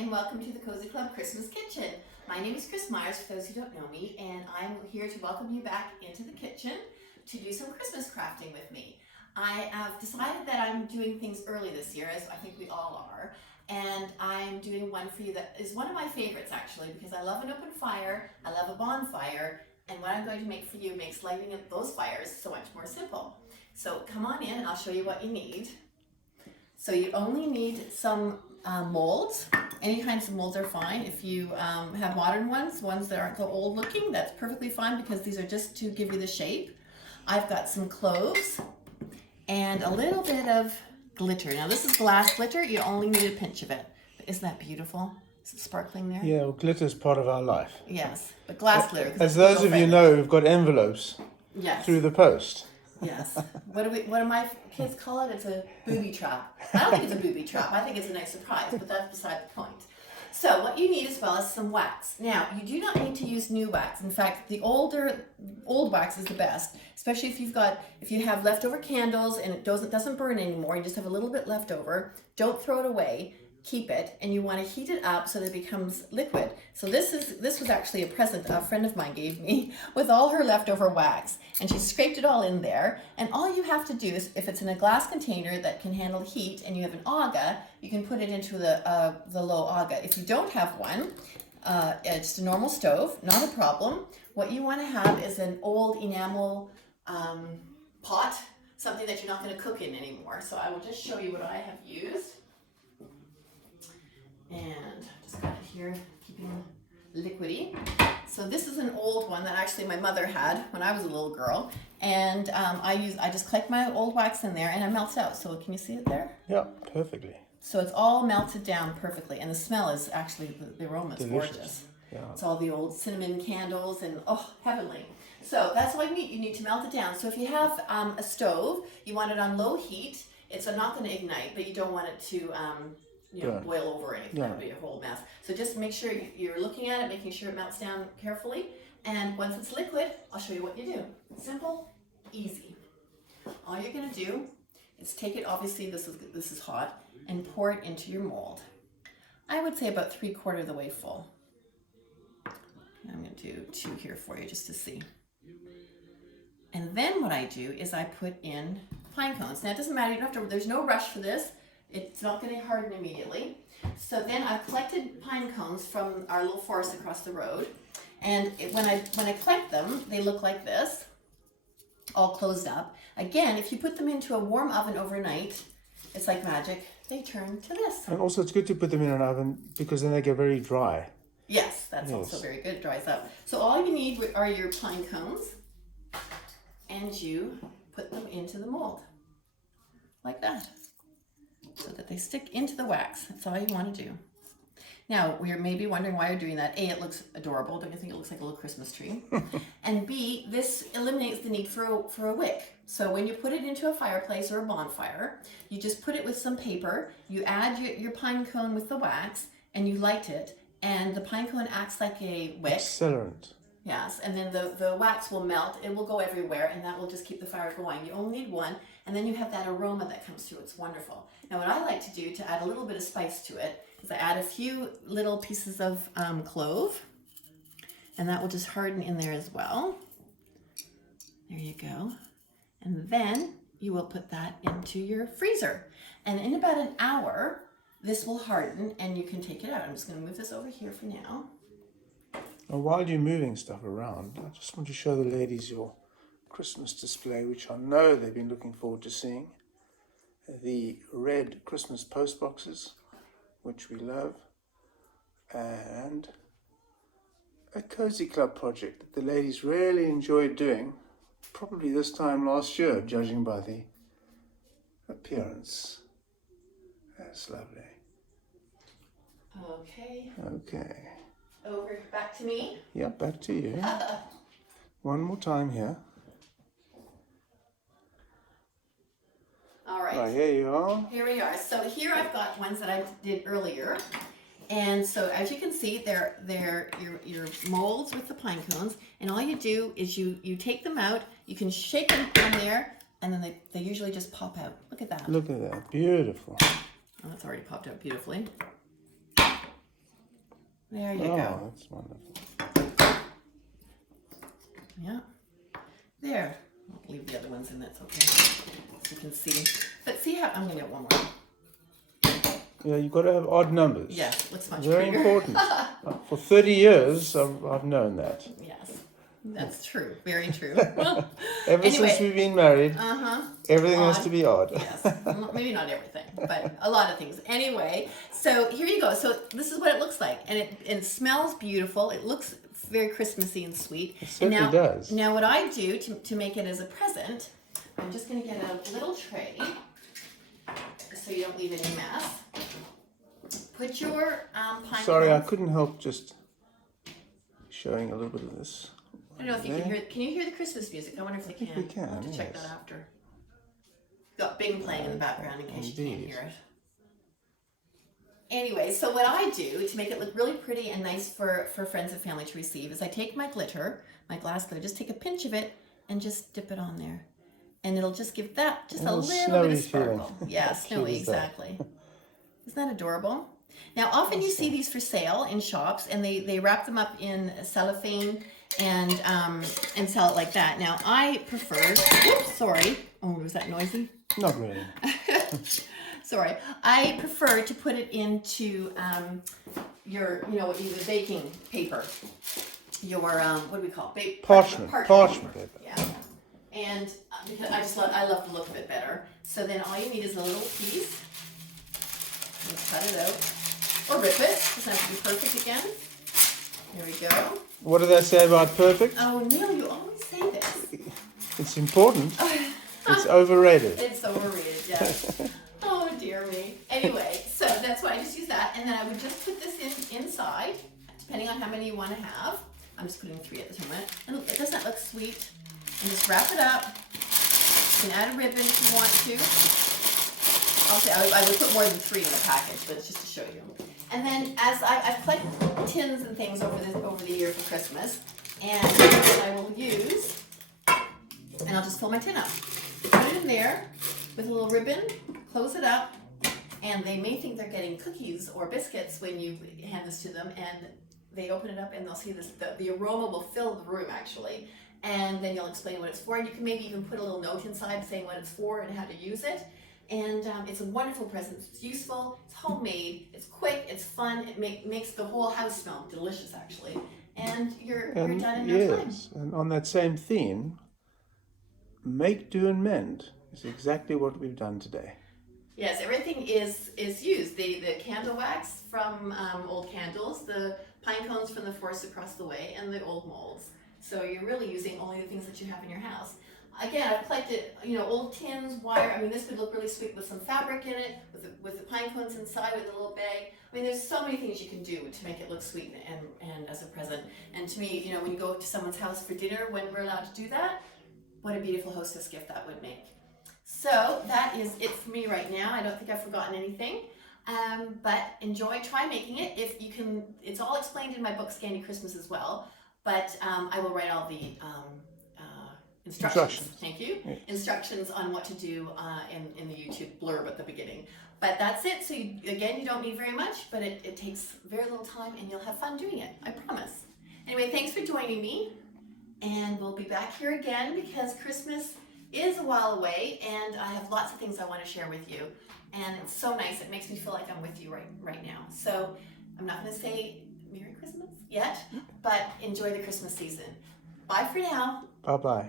and welcome to the Cozy Club Christmas Kitchen. My name is Chris Myers, for those who don't know me, and I'm here to welcome you back into the kitchen to do some Christmas crafting with me. I have decided that I'm doing things early this year, as I think we all are, and I'm doing one for you that is one of my favorites actually, because I love an open fire, I love a bonfire, and what I'm going to make for you makes lighting up those fires so much more simple. So come on in and I'll show you what you need. So you only need some molds. Any kinds of molds are fine. If you have modern ones that aren't so old looking, that's perfectly fine because these are just to give you the shape. I've got some cloves and a little bit of glitter. Now this is glass glitter. You only need a pinch of it. Isn't that beautiful? Is it sparkling there? Yeah, well, glitter is part of our life. Yes, but glass glitter. As those of you know who've got envelopes through the post. Yes. What do my kids call it? It's a booby trap. I don't think it's a booby trap. I think it's a nice surprise, but that's beside the point. So what you need as well is some wax. Now, you do not need to use new wax. In fact, the old wax is the best, especially if you have leftover candles and it doesn't burn anymore. You just have a little bit left over. Don't throw it away. Keep it, and you want to heat it up so that it becomes liquid. So this was actually a present a friend of mine gave me with all her leftover wax, and she scraped it all in there. And all you have to do is, if it's in a glass container that can handle heat and you have an aga, you can put it into the low aga. If you don't have one, it's a normal stove, not a problem. What you want to have is an old enamel pot, something that you're not going to cook in anymore. So I will just show you what I have used. And just got it here, keeping liquidy. So this is an old one that actually my mother had when I was a little girl. And I just collect my old wax in there and it melts out. So can you see it there? Yeah, perfectly. So it's all melted down perfectly. And the smell is actually, the aroma is gorgeous. Yeah. It's all the old cinnamon candles and oh, heavenly. So that's what you need. You need to melt it down. So if you have a stove, you want it on low heat. It's not going to ignite, but you don't want it to boil over or anything. That would be a whole mess. So just make sure you're looking at it, making sure it melts down carefully. And once it's liquid, I'll show you what you do. Simple, easy. All you're going to do is take it, obviously this is hot, and pour it into your mold. I would say about 3/4 of the way full. I'm going to do 2 here for you just to see. And then what I do is I put in pine cones. Now it doesn't matter, you don't have to, there's no rush for this. It's not going to harden immediately. So then I've collected pine cones from our little forest across the road. And when I collect them, they look like this, all closed up. Again, if you put them into a warm oven overnight, it's like magic. They turn to this. And also it's good to put them in an oven because then they get very dry. Yes, that's also very good. It dries up. So all you need are your pine cones, and you put them into the mold like that, so that they stick into the wax. That's all you want to do. Now, you're maybe wondering why you're doing that. A, it looks adorable. Don't you think it looks like a little Christmas tree? And B, this eliminates the need for a wick. So when you put it into a fireplace or a bonfire, you just put it with some paper, you add your pine cone with the wax, and you light it, and the pine cone acts like a wick. Accelerant. Yes, and then the wax will melt, it will go everywhere, and that will just keep the fire going. You only need one, and then you have that aroma that comes through. It's wonderful. Now what I like to do to add a little bit of spice to it is I add a few little pieces of clove, and that will just harden in there as well. There you go. And then you will put that into your freezer. And in about an hour, this will harden, and you can take it out. I'm just going to move this over here for now. Now, while you're moving stuff around, I just want to show the ladies your Christmas display, which I know they've been looking forward to seeing. The red Christmas post boxes, which we love, and a Cozy Club project that the ladies really enjoyed doing, probably this time last year, judging by the appearance. That's lovely. Okay. Okay. Over back to me. Yeah, back to you. One more time here. All right. Right, here you are. Here we are. So here I've got ones that I did earlier. And so as you can see, they're your molds with the pine cones. And all you do is you take them out, you can shake them on there, and then they usually just pop out. Look at that. Look at that. Beautiful. Oh, it's already popped out beautifully. There you Oh, go. that's wonderful. Yeah. There. I'll leave the other ones in, that's okay. So you can see. But see how, I'm going to get one more. Yeah, you've got to have odd numbers. Yes, looks much Very prettier. important. For 30 years, I've known that. Yes, that's true. Very true. Ever Anyway, since we've been married, everything has Odd. to be odd. Yes, maybe not everything, but a lot of things. Anyway, so here you go. So this is what it looks like, and it smells beautiful. It looks very Christmassy and sweet. It certainly and now, does. Now what I do to make it as a present, I'm just going to get a little tray so you don't leave any mess. Put your pine Sorry, I cones. couldn't help just showing a little bit of this. I don't know if you can hear. Can you hear the Christmas music? I wonder if they can. we can, I'll have to check yes. that after. Got Bing playing in the background in case you can't Indeed. hear it. Anyway, so what I do to make it look really pretty and nice for friends and family to receive is I take my glitter, my glass glitter, just take a pinch of it and just dip it on there. And it'll just give that just a little bit snowy of sparkle. feeling. Yeah, How snowy, cute is that? exactly. Isn't that adorable? Now, often you see these for sale in shops, and they wrap them up in cellophane and sell it like that. Now, I prefer. Whoops, sorry. Oh, was that noisy? Not really. Sorry. I prefer to put it into your, the baking paper. Your what do we call it? Parchment paper. Yeah. And because I love the look of it better. So then all you need is a little piece. And cut it out. Or rip it. It doesn't have to be perfect again. Here we go. What do they say about perfect? Oh, Neil, you always say this. It's important. It's overrated. It's overrated, yes. Oh, dear me. Anyway, so that's why I just use that. And then I would just put this inside, depending on how many you want to have. I'm just putting 3 at the moment. And look, doesn't that look sweet? And just wrap it up. You can add a ribbon if you want to. I would put more than 3 in a package, but it's just to show you. And then as I've collected tins and things over the year for Christmas, and I will use, and I'll just fill my tin up. Put it in there with a little ribbon, close it up, and they may think they're getting cookies or biscuits when you hand this to them, and they open it up and they'll see this. The aroma will fill the room actually, and then you'll explain what it's for, and you can maybe even put a little note inside saying what it's for and how to use it. And it's a wonderful present. It's useful, it's homemade, it's quick, it's fun, it makes the whole house smell delicious actually. And you're done in no time. Yes, and on that same theme, make, do and mend is exactly what we've done today. Yes, everything is used. The candle wax from old candles, the pine cones from the forest across the way, and the old molds. So you're really using only the things that you have in your house. Again, I've collected, old tins, wire. I mean, this would look really sweet with some fabric in it, with the pine cones inside, with a little bag. I mean, there's so many things you can do to make it look sweet and as a present. And to me, when you go to someone's house for dinner, when we're allowed to do that, what a beautiful hostess gift that would make. So that is it for me right now. I don't think I've forgotten anything. But try making it. If you can, it's all explained in my book, Scandi Christmas as well. But I will write all the instructions. Thank you. Yes. Instructions on what to do in the YouTube blurb at the beginning. But that's it. So you don't need very much, but it takes very little time and you'll have fun doing it. I promise. Anyway, thanks for joining me. And we'll be back here again because Christmas is a while away and I have lots of things I want to share with you. And it's so nice. It makes me feel like I'm with you right now. So I'm not going to say Merry Christmas yet, but enjoy the Christmas season. Bye for now. Bye-bye.